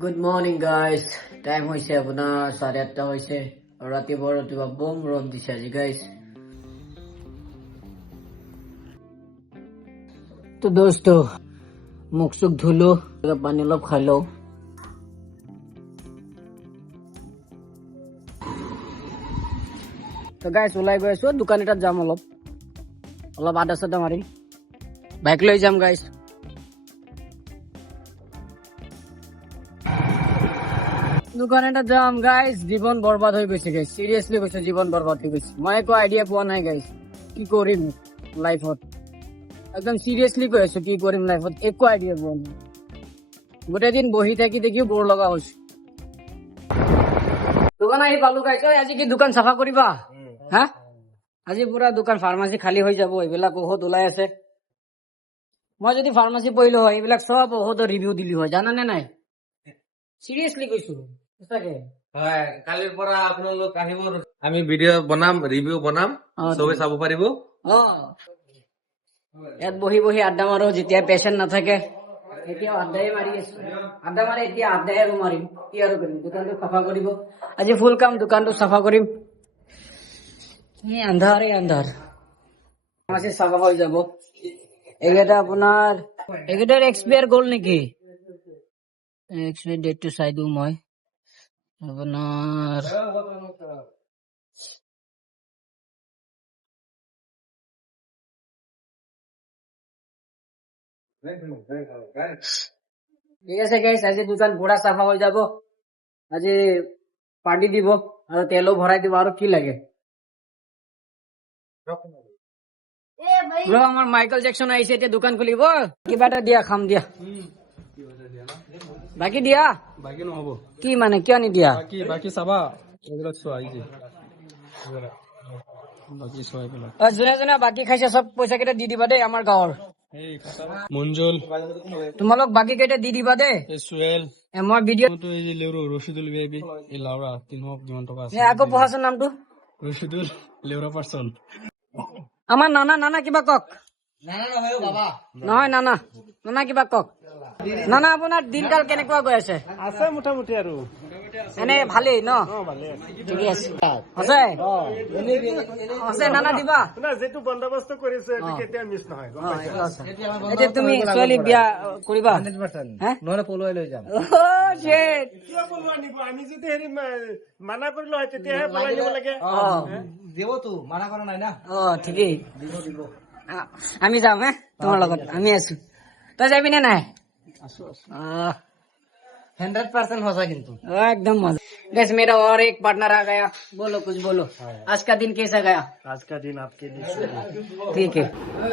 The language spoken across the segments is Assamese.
গুড মৰ্ণিং গাইজ, টাইম হৈছে আপোনাৰ 8:30 হৈছে আৰু ৰাতিপুৱা বম ৰ'দ দিছে আজি গাইজ। তো দোস্ত মুখ চুখ ধুলো, পানী অলপ খাই লওঁ। তো গাইজ ওলাই গৈ আছো, দোকান এটাত যাম, অলপ আদা চাদা মাৰিম, বাইক লৈ যাম গাইজ। দোকান এটা যাম গাইজ, জীৱন বৰবাদ হৈ গৈছে গাইজ, চিৰিয়াছলি কৈছো জীৱন বৰবাদ হৈ গৈছে। মই একো আইডিয়া পোৱা নাই গাইজ, কি কৰিম লাইফত, একদম চিৰিয়াছলি কৈ আছো, কি কৰিম লাইফত একো আইডিয়া পোৱা নাই। গোটেই দিন বহি থাকি দেখিও বৰ লগা হৈছে। দোকান আহি পালো গাইজ। আজি কি দোকান চাফা কৰিবা? হা, আজি পুৰা দোকান ফাৰ্মাচী খালী হৈ যাব, এইবিলাক ঔষধ ওলাই আছে। মই যদি ফাৰ্মাচী পঢ়িলো হয়, এইবিলাক চব ঔষধৰ ৰিভিউ দিলো হয়, জানানে নাই? চিৰিয়াছলি কৈছো সঁচাকে। হয়, কালিৰ পৰা আপোনালোক আহিব, আমি ভিডিঅ' বনাম, ৰিভিউ বনাম, চবে চাব পাৰিব। ইয়াত বহি বহি আড্ডা মাৰো, যেতিয়া পেচেণ্ট নাথাকে এতিয়াও আড্ডাই মাৰি আছো। আড্ডা মাৰি এতিয়া আড্ডাই আৰু মাৰিম, কি আৰু কৰিম। দোকানটো চাফা কৰিব আজি, ফুল কাম, দোকানটো চাফা কৰিম। আন্ধাৰে আন্ধাৰ, ফাৰ্মাচী চাফা হৈ যাব। এইকেইটা আপোনাৰ এইকেইটাৰ এক্সপায়াৰ গ'ল নেকি? এক্সপায়াৰ ডেটটো চাই দিওঁ মই আপোনাৰ। ঠিক আছে গাইছ, আজি দোকান পুৰা চাফা হৈ যাব। আজি পাৰ্টি দিব আৰু তেলো ভৰাই দিব, আৰু কি লাগে। ব্ৰ, আমাৰ মাইকেল জেকচন আহিছে, এতিয়া দোকান খুলিব। কিবা এটা দিয়া, খাম দিয়া। বাকী দিয়া, বাকী নহব। কি মানে কিয় নিদিয়া? বাকী চাবা, এইবিলাক চোৱা, এই যে বাকী চোৱাই পেলাই। যোনে যোনে বাকী খাইছে চব পইচা কেইটা দি দিবা দেই, আমাৰ গাঁৱৰ। মঞ্জুল, তোমালোক বাকী কেইটা দি দিবা দেই। সুহেল, মই ভিডিঅ' এই যে লেউৰ ৰচিদুল ভিআইপি, এই লাউৰা 300 কিমান টকা আছে। আকৌ পঢ়াচোন নামটো। ৰচিদুল লেউৰা পাৰ্চন। আমাৰ নানা কিবা কওক। নহয় নানা কিবা কওক। নানা, আপোনাৰ দিনকাল কেনেকুৱা গৈ আছে? আছে মোটামুটি আৰু এনে ভালেই ন? ঠিকে আছে, আছে নানা দিবা। যিটো বন্দোবস্ত কৰিছো এইটো কেতিয়া মিছ নহয়। এতিয়া তুমি ছোৱালী বিয়া কৰিবা? নহলে পলুৱাই লৈ যাম। কিয় পলোৱা নিব? আমি যদি হেৰি মানা কৰিলো হয় তেতিয়াহে পলাই নিব লাগে। দিবতো, মানা কৰা নাই না। ঠিকেই, আমি যাম। তোমাৰ লগত আমি আছো, তই যাবি নে নাই? 100% সঁচা কিন্তু। एकदम मजा। गैस मेरा और एक पार्टनर आ गया, बोलो कुछ बोलो। आज का दिन कैसा गया? आज का दिन आपके लिए ठीक है।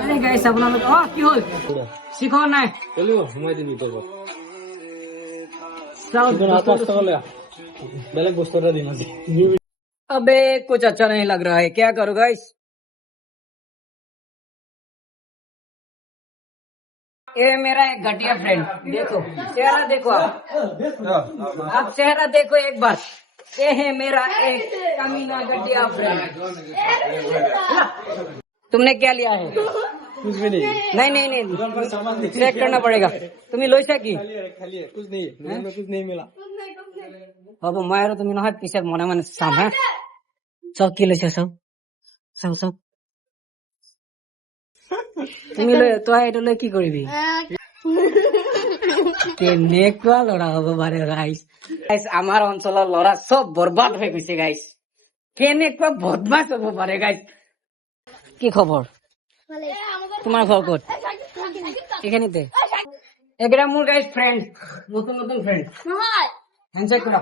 अरे गैस আপোনালোক কি হল? শিখো নাই? সোমাই দিবি তোৰ चाओ। বেলেগ বস্তু এটা দিম আজি। अबे कुछ अच्छा नहीं लग रहा है, क्या करो गाइस? ये मेरा एक घटिया फ्रेंड, देखो चेहरा देखो, आप चेहरा देखो एक बार। ये है मेरा एक कमीना घटिया फ्रेंड। तुमने क्या लिया है? कुछ भी नहीं। नहीं चेक करना पड़ेगा। तुम्हें लोइसा की कुछ नहीं, कुछ नहीं मिला। अब मैं और तुम्हें নহয় পিছত মনে মনে চাম। চব কি লৈছা, চব তুমি তই এইটো লৈ কি কৰিবি? কেনেকুৱা ল'ৰা হ'ব পাৰে গাইছ। আমাৰ অঞ্চলৰ ল'ৰা চব বৰবাদ হৈ গৈছে গাইছ। কেনেকুৱা বদমাছ হ'ব পাৰে গাইছ। কি খবৰ তোমাৰ? ঘৰ ক'ত? এইখিনিতে। এইকেইটা মোৰ গাইছ ফ্ৰেণ্ড, নতুন ফ্ৰেণ্ড। হেণ্ডশেক কৰা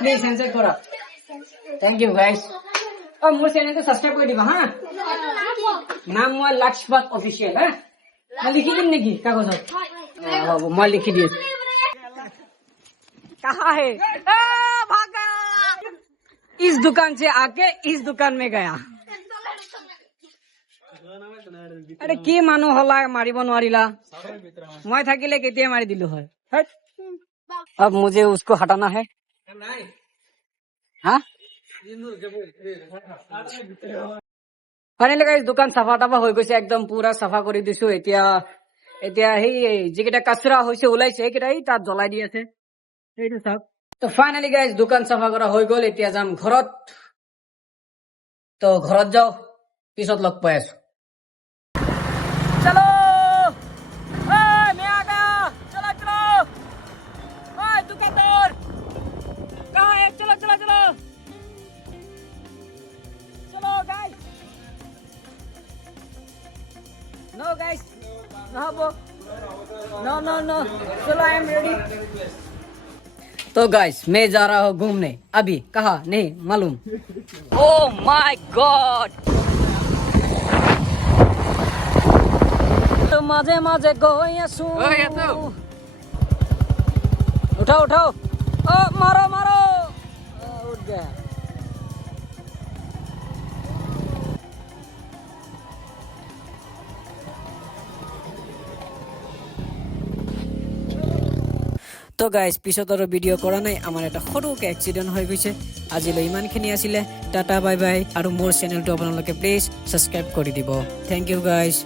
প্লিজ, হেণ্ডশেক কৰা। থেংক ইউ গাইছ। মোৰ চেনেলটো ছাবস্ক্ৰাইব কৰি দিবা হা। নাম মই লাক্সবাদ অফিচিয়েল। मैं लिखी दिन नहीं कागज मैं लिखी दिए। कहाँ है? भागा। इस दुकान से आके इस दुकान में गया। अरे কি মানুহ হলা মাৰিব নোৱাৰিলা? মই থাকিলে কেতিয়া মাৰি দিলো হয়। अब मुझे उसको हटाना है। हाँ ফাইনেলি গাইজ দোকান চাফা তাফা হৈ গৈছে, একদম পুৰা চাফা কৰি দিছো। এতিয়া এতিয়া সেই যিকেইটা কাচৰা হৈছে ওলাইছে সেইকেইটা এই তাত জ্বলাই দি আছে সেইটো চাওক তো ফাইনেলি গাইজ দোকান চাফা কৰা হৈ গ'ল এতিয়া যাম ঘৰত তো ঘৰত যাও পিছত লগ পাই আছো চলো मैं आ गया चलो चलो दुकानदार कहाँ है चलो चलो चलो चलो guys no guys no no no चलो आई एम रेडी तो गाइस मैं जा रहा हूँ घूमने अभी कहा नहीं मालूम ओह माय गॉड तो माजे माजे गई आसू उठाओ उठाओ ओ मारो मारो उठ गया তো গাইজ পিছত আৰু ভিডিঅ' কৰা নাই আমাৰ এটা সৰুকৈ এক্সিডেণ্ট হৈ গৈছে আজিলৈ ইমানখিনি আছিলে টাটা বাই বাই আৰু মোৰ চেনেলটো আপোনালোকে প্লিজ ছাবস্ক্ৰাইব কৰি দিব থেংক ইউ গাইজ